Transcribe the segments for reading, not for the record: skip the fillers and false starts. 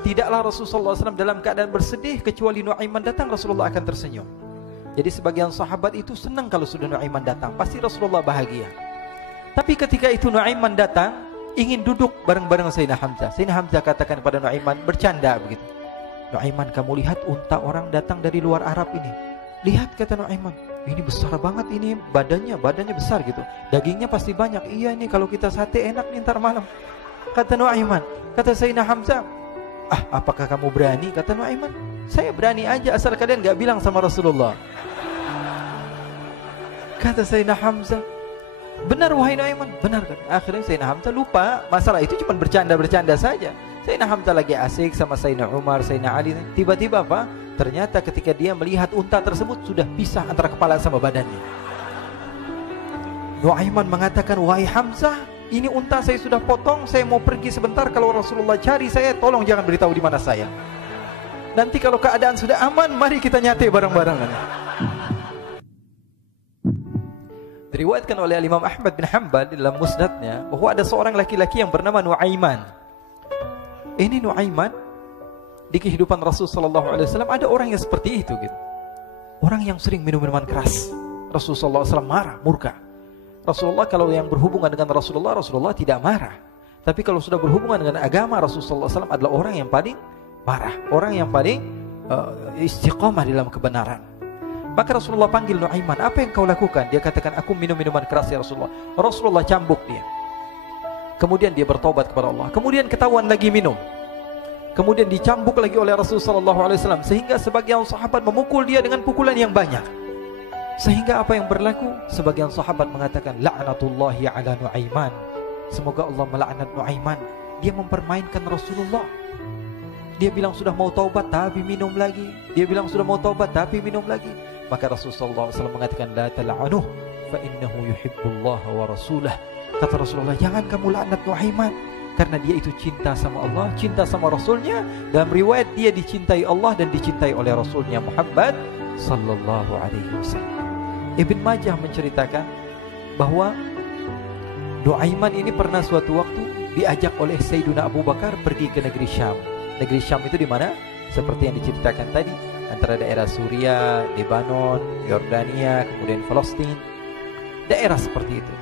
Tidaklah Rasulullah SAW dalam keadaan bersedih, kecuali Nuaiman datang Rasulullah akan tersenyum. Jadi sebagian sahabat itu senang kalau sudah Nuaiman datang, pasti Rasulullah bahagia. Tapi ketika itu Nuaiman datang, ingin duduk bareng-bareng Sayyidina Hamzah. Sayyidina Hamzah katakan kepada Nuaiman, bercanda begitu. Nuaiman, kamu lihat unta orang datang dari luar Arab ini. Lihat, kata Nuaiman, ini besar banget, ini badannya besar gitu. Dagingnya pasti banyak. Iya, ini kalau kita sate enak nih ntar malam. Kata Nuaiman. Kata Sayyidina Hamzah, apakah kamu berani? Kata Nuaiman, saya berani aja asal kalian gak bilang sama Rasulullah. Kata Sayyidina Hamzah, benar wahai Nuaiman, benar kan? Akhirnya Sayyidina Hamzah lupa masalah itu, cuma bercanda-bercanda saja. Sayyidina Hamzah lagi asik sama Sayyidina Umar, Sayyidina Ali. Tiba-tiba apa? Ternyata ketika dia melihat unta tersebut sudah pisah antara kepala sama badannya. Nuaiman mengatakan, wahai Hamzah, ini unta saya sudah potong, saya mau pergi sebentar. Kalau Rasulullah cari saya, tolong jangan beritahu di mana saya. Nanti kalau keadaan sudah aman, mari kita nyate bareng-barengan. Diriwayatkan oleh Imam Ahmad bin Hanbal dalam musnadnya bahwa ada seorang laki-laki yang bernama Nuaiman. Ini Nuaiman, di kehidupan Rasulullah SAW ada orang yang seperti itu gitu. Orang yang sering minum minuman keras. Rasulullah SAW marah, murka. Rasulullah kalau yang berhubungan dengan Rasulullah tidak marah. Tapi kalau sudah berhubungan dengan agama, Rasulullah SAW adalah orang yang paling marah, orang yang paling istiqamah dalam kebenaran. Maka Rasulullah panggil Nuaiman, apa yang kau lakukan? Dia katakan, aku minum minuman keras ya Rasulullah. Rasulullah cambuk dia. Kemudian dia bertobat kepada Allah. Kemudian ketahuan lagi minum. Kemudian dicambuk lagi oleh Rasulullah SAW, sehingga sebagian sahabat memukul dia dengan pukulan yang banyak. Sehingga apa yang berlaku? Sebagian sahabat mengatakan, la'natullahi ala Nuaiman. Semoga Allah melaknat Nuaiman. Dia mempermainkan Rasulullah. Dia bilang sudah mau taubat tapi minum lagi. Dia bilang sudah mau taubat tapi minum lagi. Maka Rasulullah SAW mengatakan, la tal'anuh fa innahu yuhibbullah wa rasulah. Kata Rasulullah, jangan kamu laknat Nuaiman, karena dia itu cinta sama Allah, cinta sama Rasulnya. Dalam riwayat dia dicintai Allah dan dicintai oleh Rasulnya Muhammad sallallahu alaihi wasallam. Ibn Majah menceritakan bahwa Nuaiman ini pernah suatu waktu diajak oleh Sayyidina Abu Bakar pergi ke negeri Syam. Negeri Syam itu di mana? Seperti yang diceritakan tadi, antara daerah Suriah, Lebanon, Yordania, kemudian Palestina. Daerah seperti itu.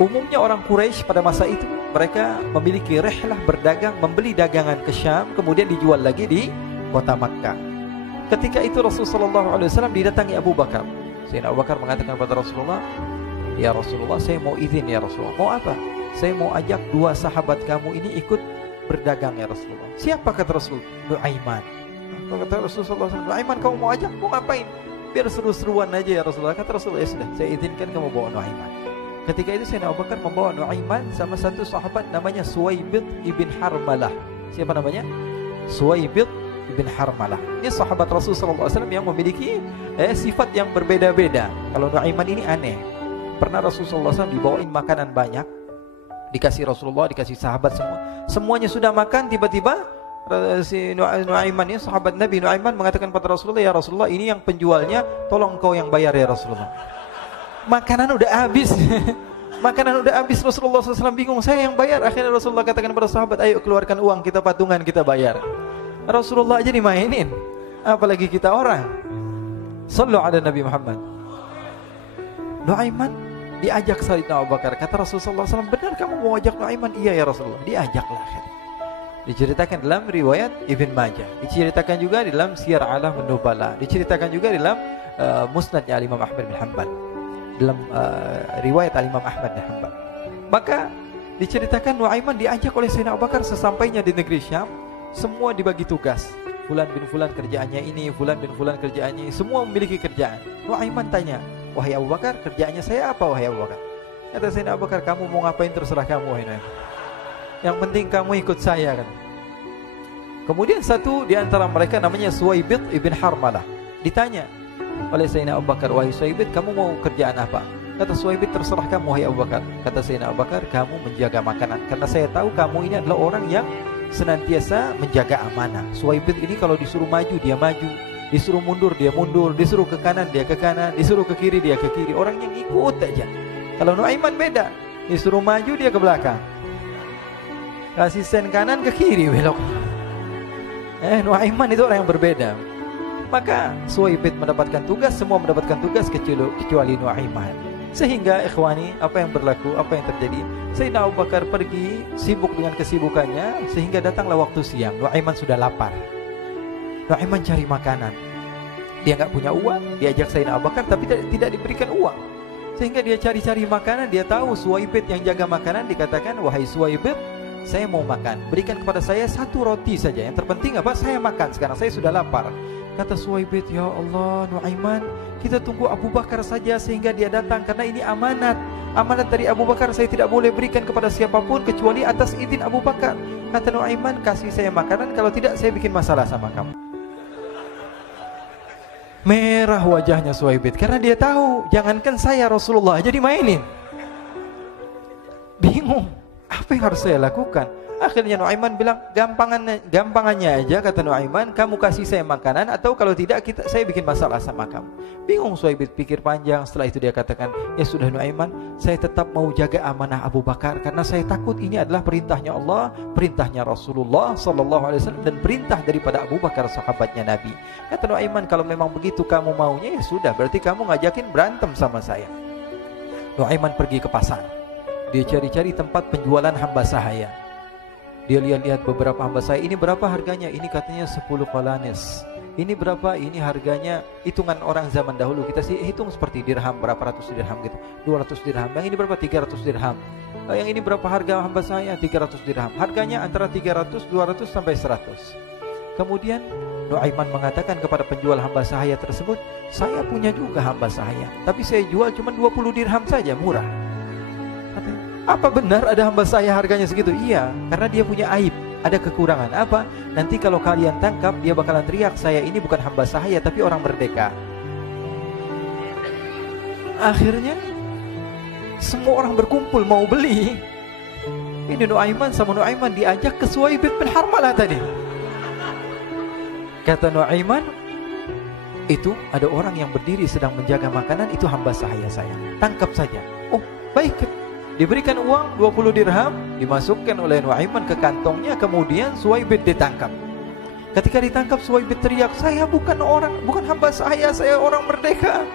Umumnya orang Quraisy pada masa itu mereka memiliki rihlah berdagang, membeli dagangan ke Syam, kemudian dijual lagi di kota Makkah. Ketika itu Rasulullah SAW didatangi Abu Bakar. Sayyidina Abu Bakar mengatakan kepada Rasulullah, ya Rasulullah, saya mau izin ya Rasulullah. Mau apa? Saya mau ajak dua sahabat kamu ini ikut berdagang ya Rasulullah. Siapa kata Rasul? Nuaiman. Kata Rasulullah, Nuaiman kamu mau ajak? Mau ngapain? Biar seru-seruan aja ya Rasulullah. Kata Rasulullah, ya sudah, saya izinkan kamu bawa Nuaiman. Ketika itu Sayyidina Abu Bakar membawa Nuaiman sama satu sahabat namanya Suwaibid ibn Harmalah. Siapa namanya? Suwaibid ibn Harmalah. Ini sahabat Rasulullah SAW yang memiliki sifat yang berbeda-beda. Kalau Nuaiman ini aneh. Pernah Rasulullah SAW dibawain makanan banyak, dikasih Rasulullah, dikasih sahabat semua. Semuanya sudah makan, tiba-tiba si Nuaiman ini, sahabat Nabi Nuaiman mengatakan kepada Rasulullah, ya Rasulullah, ini yang penjualnya, tolong kau yang bayar ya Rasulullah. Makanan udah habis. Makanan udah habis, Rasulullah SAW bingung, saya yang bayar. Akhirnya Rasulullah katakan kepada sahabat, ayo keluarkan uang, kita patungan, kita bayar. Rasulullah aja dimainin, apalagi kita orang. Sallu ala Nabi Muhammad. Nuaiman diajak Sayyidina Abu Bakar. Kata Rasulullah SAW, benar kamu mau ajak Nuaiman? Iya ya Rasulullah. Diajaklah. Diceritakan dalam riwayat Ibn Majah, diceritakan juga dalam Siyar A'lam An-Nubala, diceritakan juga dalam Musnadnya Imam Ahmad bin Hanbal, dalam riwayat Imam Ahmad bin Hanbal. Maka diceritakan Nuaiman diajak oleh Sayyidina Abu Bakar. Sesampainya di negeri Syam, semua dibagi tugas. Fulan bin Fulan kerjaannya ini, Fulan bin Fulan kerjaannya ini, semua memiliki kerjaan. Nuaiman tanya, wahai Abu Bakar, kerjaannya saya apa wahai Abu Bakar? Kata Sayyidina Abu Bakar, kamu mau ngapain terserah kamu wahai Nuaiman. Yang penting kamu ikut saya kan. Kemudian satu di antara mereka namanya Suwaibid ibn Harmalah. Ditanya oleh Sayyidina Abu Bakar, wahai Suwaibid, kamu mau kerjaan apa? Kata Suwaibid, terserah kamu wahai Abu Bakar. Kata Sayyidina Abu Bakar, kamu menjaga makanan, karena saya tahu kamu ini adalah orang yang senantiasa menjaga amanah. Suwaibid ini kalau disuruh maju dia maju, disuruh mundur dia mundur, disuruh ke kanan dia ke kanan, disuruh ke kiri dia ke kiri. Orang yang ikut aja. Kalau Nuaiman beda, disuruh maju dia ke belakang, kasih sen kanan ke kiri belok. Nuaiman itu orang yang berbeda. Maka Suwaibid mendapatkan tugas, semua mendapatkan tugas kecuali Nuaiman. Sehingga ikhwani, apa yang berlaku, apa yang terjadi, Sayyidina Abu Bakar pergi sibuk dengan kesibukannya, sehingga datanglah waktu siang. Nuaiman sudah lapar. Nuaiman cari makanan. Dia nggak punya uang, diajak Sayyidina Abu Bakar tapi tidak diberikan uang. Sehingga dia cari-cari makanan, dia tahu Suwaibid yang jaga makanan, dikatakan, "Wahai Suwaibid, saya mau makan, berikan kepada saya 1 roti saja. Yang terpenting apa? Saya makan sekarang, saya sudah lapar." Kata Suwaibid, "Ya Allah, Nuaiman, kita tunggu Abu Bakar saja sehingga dia datang, karena ini amanat. Amanat dari Abu Bakar, saya tidak boleh berikan kepada siapapun kecuali atas izin Abu Bakar." Kata Nuaiman, "Kasih saya makanan, kalau tidak saya bikin masalah sama kamu." Merah wajahnya Suwaibid karena dia tahu, jangankan saya, Rasulullah jadi mainin. Bingung, apa yang harus saya lakukan? Akhirnya Nuaiman bilang, gampangannya aja, kata Nuaiman, kamu kasih saya makanan, atau kalau tidak saya bikin masalah sama kamu. Bingung Suwaibid, pikir panjang. Setelah itu dia katakan, "Ya sudah Nuaiman, saya tetap mau jaga amanah Abu Bakar, karena saya takut ini adalah perintahnya Allah, perintahnya Rasulullah SAW, dan perintah daripada Abu Bakar, sahabatnya Nabi." Kata Nuaiman, "Kalau memang begitu kamu maunya, ya sudah, berarti kamu ngajakin berantem sama saya." Nuaiman pergi ke pasar. Dia cari-cari tempat penjualan hamba sahaya. Dia lihat-lihat beberapa hamba sahaya. Ini berapa harganya? Ini katanya 10 qalanis. Ini berapa? Ini harganya hitungan orang zaman dahulu. Kita sih hitung seperti dirham, berapa ratus dirham gitu. 200 dirham. Yang ini berapa? 300 dirham. Yang ini berapa harga hamba sahaya? 300 dirham. Harganya antara 300, 200 sampai 100. Kemudian Nuaiman mengatakan kepada penjual hamba sahaya tersebut, "Saya punya juga hamba sahaya, tapi saya jual cuma 20 dirham saja, murah." Katanya, "Apa benar ada hamba saya harganya segitu?" "Iya, karena dia punya aib, ada kekurangan." "Apa?" "Nanti kalau kalian tangkap, dia bakalan teriak, saya ini bukan hamba sahaya tapi orang merdeka." Akhirnya semua orang berkumpul mau beli. Ini Nuaiman sama Nuaiman diajak ke Suwaibid bin Harmalah tadi. Kata Nuaiman, "Itu ada orang yang berdiri sedang menjaga makanan, itu hamba sahaya saya, tangkap saja." "Oh baik." Diberikan uang 20 dirham, dimasukkan oleh Nuaiman ke kantongnya, kemudian Suwaibid ditangkap. Ketika ditangkap, Suwaibid teriak, "Saya bukan hamba saya orang merdeka."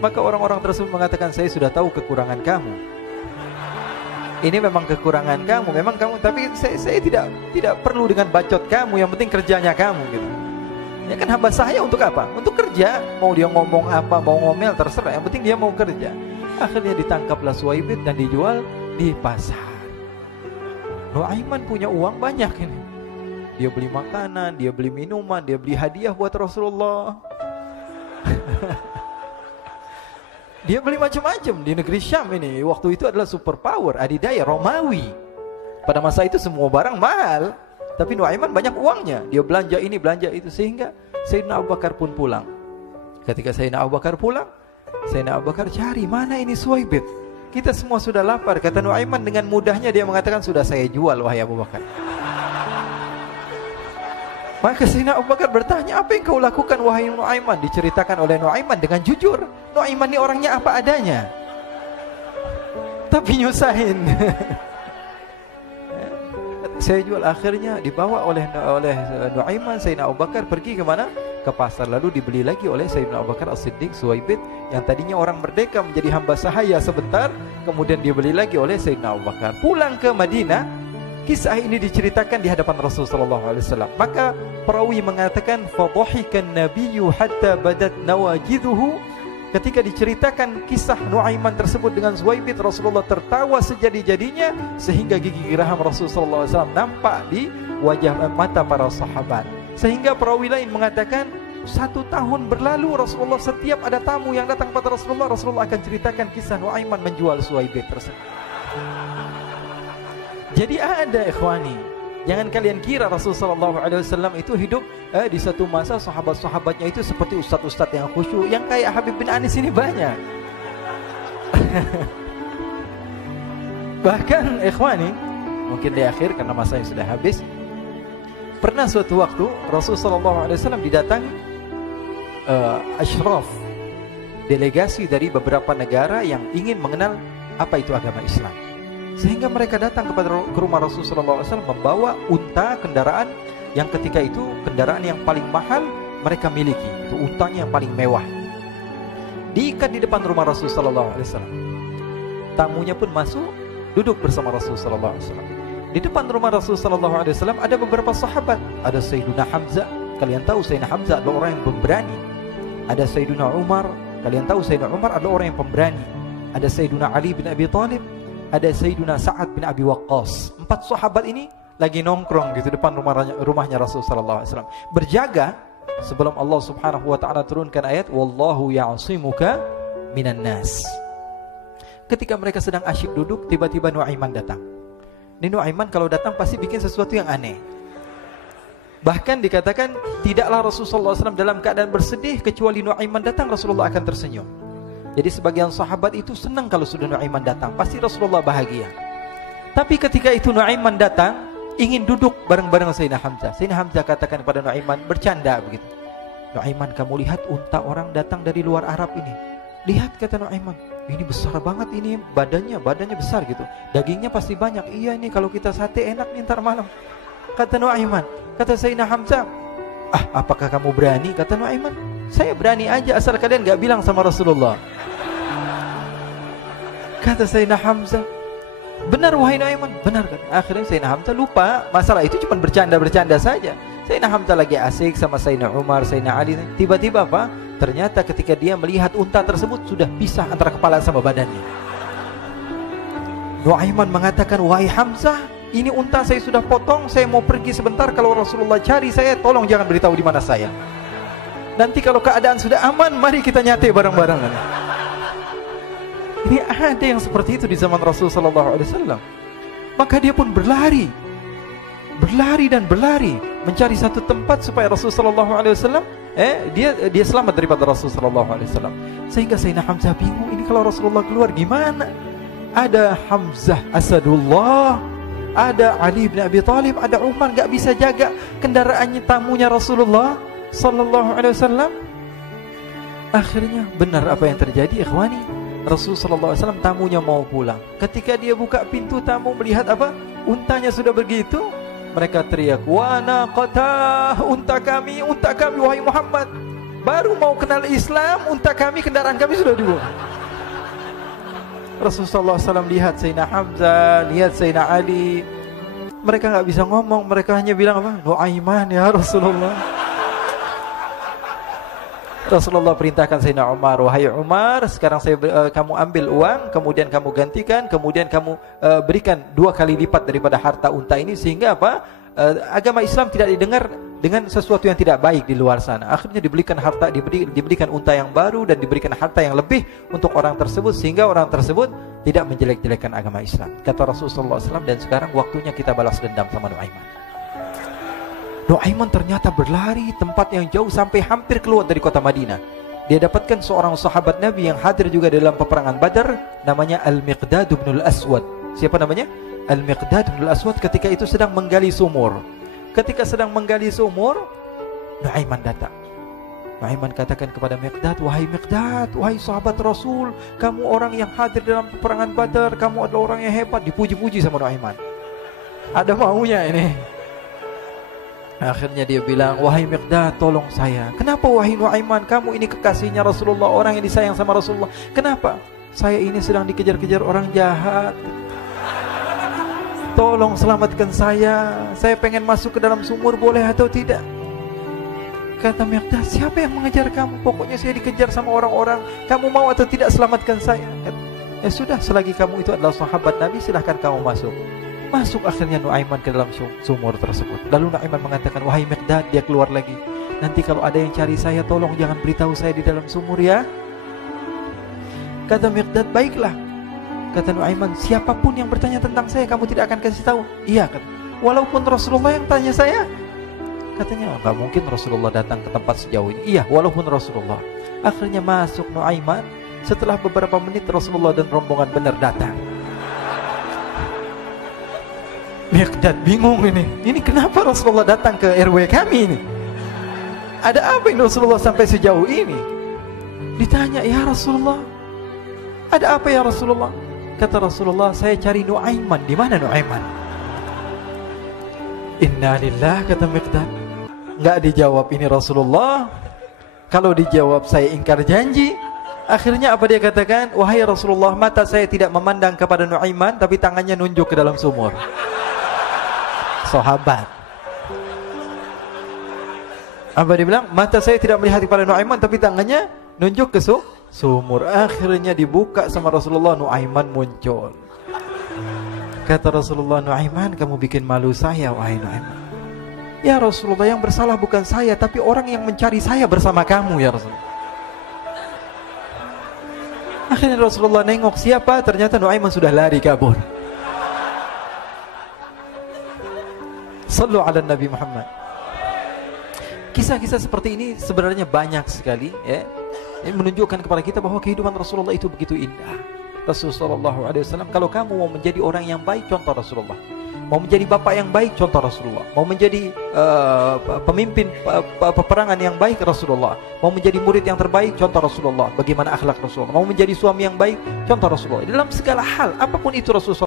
Maka orang-orang tersebut mengatakan, "Saya sudah tahu kekurangan kamu. Ini memang kekurangan kamu, memang kamu, tapi saya tidak perlu dengan bacot kamu, yang penting kerjanya kamu gitu. Ya kan hamba saya untuk apa? Untuk kerja, mau dia ngomong apa, mau ngomel terserah, yang penting dia mau kerja." Akhirnya ditangkaplah Suwaibid dan dijual di pasar. Nuaiman punya uang banyak ini. Dia beli makanan, dia beli minuman, dia beli hadiah buat Rasulullah. Dia beli macam-macam di negeri Syam ini. Waktu itu adalah superpower, adidaya Romawi. Pada masa itu semua barang mahal, tapi Nuaiman banyak uangnya. Dia belanja ini, belanja itu, sehingga Sayyidina Abu Bakar pun pulang. Ketika Sayyidina Abu Bakar pulang, Sayyidina Abu Bakar cari, mana ini Suwaibid? Kita semua sudah lapar. Kata Nuaiman dengan mudahnya dia mengatakan, "Sudah saya jual wahai Abu Bakar." Maka Sayyidina Abu Bakar bertanya, "Apa yang kau lakukan wahai Nuaiman?" Diceritakan oleh Nuaiman dengan jujur. Nuaiman ini orangnya apa adanya, tapi nyusahin. Saya jual. Akhirnya dibawa oleh Nuaiman, Sayyidina Abu Bakar pergi ke mana? Ke pasar. Lalu dibeli lagi oleh Sayyidina Abu Bakar As-Siddiq, Suwaibid yang tadinya orang merdeka menjadi hamba sahaya sebentar, kemudian dibeli lagi oleh Sayyidina Abu Bakar. Pulang ke Madinah, kisah ini diceritakan di hadapan Rasulullah SAW. Maka perawi mengatakan, "Fadhahikan nabiyyu hatta badat nawajiduhu." Ketika diceritakan kisah Nuaiman tersebut dengan Suwaibid, Rasulullah tertawa sejadi-jadinya sehingga gigi geraham Rasulullah SAW nampak di wajah mata para sahabat. Sehingga perawi lain mengatakan 1 tahun berlalu, Rasulullah setiap ada tamu yang datang pada Rasulullah akan ceritakan kisah Nuaiman menjual Suwaibid tersebut. Jadi ada ikhwani, jangan kalian kira Rasulullah SAW itu hidup di satu masa sahabat-sahabatnya itu seperti ustadz-ustadz yang khusyuk, yang kayak Habib bin Anis ini banyak. Bahkan ikhwani, mungkin di akhir karena masanya sudah habis, pernah suatu waktu Rasulullah SAW didatangi asyraf, delegasi dari beberapa negara yang ingin mengenal apa itu agama Islam. Sehingga mereka datang ke rumah Rasulullah SAW membawa unta, kendaraan yang ketika itu kendaraan yang paling mahal mereka miliki, itu untanya yang paling mewah. Diikat di depan rumah Rasul sallallahu alaihi wasallam. Tamunya pun masuk, duduk bersama Rasul sallallahu alaihi wasallam. Di depan rumah Rasul sallallahu alaihi wasallam ada beberapa sahabat. Ada Sayyidina Hamzah. Kalian tahu Sayyidina Hamzah adalah orang yang pemberani. Ada Sayyidina Umar. Kalian tahu Sayyidina Umar adalah orang yang pemberani. Ada Sayyidina Ali bin Abi Thalib. Ada Sayyidina Sa'ad bin Abi Waqqas. 4 sahabat ini lagi nongkrong gitu depan rumahnya Rasul sallallahu alaihi wasallam, berjaga sebelum Allah Subhanahu wa taala turunkan ayat wallahu ya'simuka minan nas. Ketika mereka sedang asyik duduk, tiba-tiba Nuaiman datang. Ini Nuaiman kalau datang pasti bikin sesuatu yang aneh. Bahkan dikatakan tidaklah Rasulullah SAW dalam keadaan bersedih, kecuali Nuaiman datang Rasulullah akan tersenyum. Jadi sebagian sahabat itu senang kalau sudah Nuaiman datang, pasti Rasulullah bahagia. Tapi ketika itu Nuaiman datang, ingin duduk bareng-bareng Sayyidina Hamzah. Sayyidina Hamzah katakan kepada Nuaiman, bercanda begitu. Nuaiman, kamu lihat unta orang datang dari luar Arab ini. Lihat, kata Nuaiman, ini besar banget ini, badannya besar gitu. Dagingnya pasti banyak. Iya, ini kalau kita sate enak nih ntar malam. Kata Nuaiman. Kata Sayyidina Hamzah, apakah kamu berani? Kata Nuaiman, saya berani aja asal kalian gak bilang sama Rasulullah. Kata Sayyidina Hamzah, benar wahai Nuaiman, benar kan? Akhirnya Sayyidina Hamzah lupa masalah itu, cuma bercanda-bercanda saja. Sayyidina Hamzah lagi asik sama Sayyidina Umar, Sayyidina Ali. Tiba-tiba apa? Ternyata ketika dia melihat unta tersebut sudah pisah antara kepala sama badannya. Nuaiman mengatakan, wahai Hamzah, ini unta saya sudah potong, saya mau pergi sebentar. Kalau Rasulullah cari saya, tolong jangan beritahu di mana saya. Nanti kalau keadaan sudah aman, mari kita nyate bareng-bareng. Ini ada yang seperti itu di zaman Rasul sallallahu alaihi wasallam. Maka dia pun berlari dan berlari mencari satu tempat supaya Rasul sallallahu alaihi wasallam dia selamat daripada Rasul sallallahu alaihi wasallam. Sehingga Sayyidina Hamzah bingung, ini kalau Rasulullah keluar gimana? Ada Hamzah Asadullah, ada Ali bin Abi Thalib, ada Umar, gak bisa jaga kendaraannya tamunya Rasulullah sallallahu alaihi wasallam. Akhirnya benar apa yang terjadi, ikhwani. Rasul sallallahu alaihi wasallam tamunya mau pulang. Ketika dia buka pintu tamu melihat apa? Untanya sudah begitu. Mereka teriak, "Wa naqata, unta kami wahai Muhammad. Baru mau kenal Islam, unta kami, kendaraan kami sudah dibuang." Rasulullah SAW lihat Sayyidina Hamzah, lihat Sayyidina Ali. Mereka gak bisa ngomong, mereka hanya bilang apa? Nuaiman ya Rasulullah. Rasulullah perintahkan Sayyidina Umar, wahai Umar, sekarang kamu ambil uang, kemudian kamu gantikan, kemudian kamu berikan 2 kali lipat daripada harta unta ini, sehingga apa? Agama Islam tidak didengar dengan sesuatu yang tidak baik di luar sana. Akhirnya diberikan harta, diberikan unta yang baru dan diberikan harta yang lebih untuk orang tersebut, sehingga orang tersebut tidak menjelek-jelekan agama Islam. Kata Rasulullah SAW, dan sekarang waktunya kita balas dendam sama Nuaiman. Nuaiman ternyata berlari tempat yang jauh sampai hampir keluar dari kota Madinah. Dia dapatkan seorang sahabat Nabi yang hadir juga dalam peperangan Badar, namanya Al-Miqdad bin Al-Aswad. Siapa namanya? Al-Miqdad bin Al-Aswad ketika itu sedang menggali sumur. Ketika sedang menggali sumur, Nuaiman datang. Nuaiman katakan kepada Miqdad, wahai Miqdad, wahai sahabat Rasul, kamu orang yang hadir dalam peperangan Badar, kamu adalah orang yang hebat. Dipuji-puji sama Nuaiman. Ada maunya ini. Akhirnya dia bilang, wahai Miqdad, tolong saya. Kenapa wahai Nuaiman, kamu ini kekasihnya Rasulullah, orang yang disayang sama Rasulullah. Kenapa? Saya ini sedang dikejar-kejar orang jahat. Tolong selamatkan saya. Saya pengen masuk ke dalam sumur, boleh atau tidak? Kata Miqdad, siapa yang mengejar kamu? Pokoknya saya dikejar sama orang-orang. Kamu mau atau tidak selamatkan saya? Ya sudah, selagi kamu itu adalah sahabat Nabi, silahkan kamu masuk. Masuk akhirnya Nuaiman ke dalam sumur tersebut. Lalu Nuaiman mengatakan, wahai Miqdad, dia keluar lagi. Nanti kalau ada yang cari saya, tolong jangan beritahu saya di dalam sumur ya. Kata Miqdad, baiklah. Kata Nuaiman, siapapun yang bertanya tentang saya, kamu tidak akan kasih tahu. Iya, kata. Walaupun Rasulullah yang tanya saya. Katanya, enggak mungkin Rasulullah datang ke tempat sejauh ini. Iya, walaupun Rasulullah. Akhirnya masuk Nuaiman. Setelah beberapa menit Rasulullah dan rombongan benar datang. Miqdad bingung ini. Ini kenapa Rasulullah datang ke RW kami ini? Ada apa ini Rasulullah sampai sejauh ini? Ditanya, ya Rasulullah, ada apa ya Rasulullah? Kata Rasulullah, saya cari Nuaiman. Di mana Nuaiman? Inna lillah, kata Miqdad. Nggak dijawab ini Rasulullah. Kalau dijawab saya ingkar janji. Akhirnya apa dia katakan? Wahai Rasulullah, mata saya tidak memandang kepada Nuaiman, tapi tangannya nunjuk ke dalam sumur. Sahabat. Apa dia bilang? Mata saya tidak melihat kepada Nuaiman, tapi tangannya nunjuk ke sumur. Akhirnya dibuka sama Rasulullah, Nuaiman muncul. Kata Rasulullah, Nuaiman, kamu bikin malu saya, wahai Nuaiman. Ya Rasulullah, yang bersalah bukan saya, tapi orang yang mencari saya bersama kamu, ya Rasulullah. Akhirnya Rasulullah nengok, siapa? Ternyata Nuaiman sudah lari kabur. Sallu ala Nabi Muhammad. Kisah-kisah seperti ini sebenarnya banyak sekali, ya. Ini menunjukkan kepada kita bahwa kehidupan Rasulullah itu begitu indah. Rasulullah SAW, kalau kamu mau menjadi orang yang baik, contoh Rasulullah. Mau menjadi bapak yang baik, contoh Rasulullah. Mau menjadi pemimpin peperangan yang baik, Rasulullah. Mau menjadi murid yang terbaik, contoh Rasulullah. Bagaimana akhlak Rasulullah. Mau menjadi suami yang baik, contoh Rasulullah. Dalam segala hal, apapun itu Rasulullah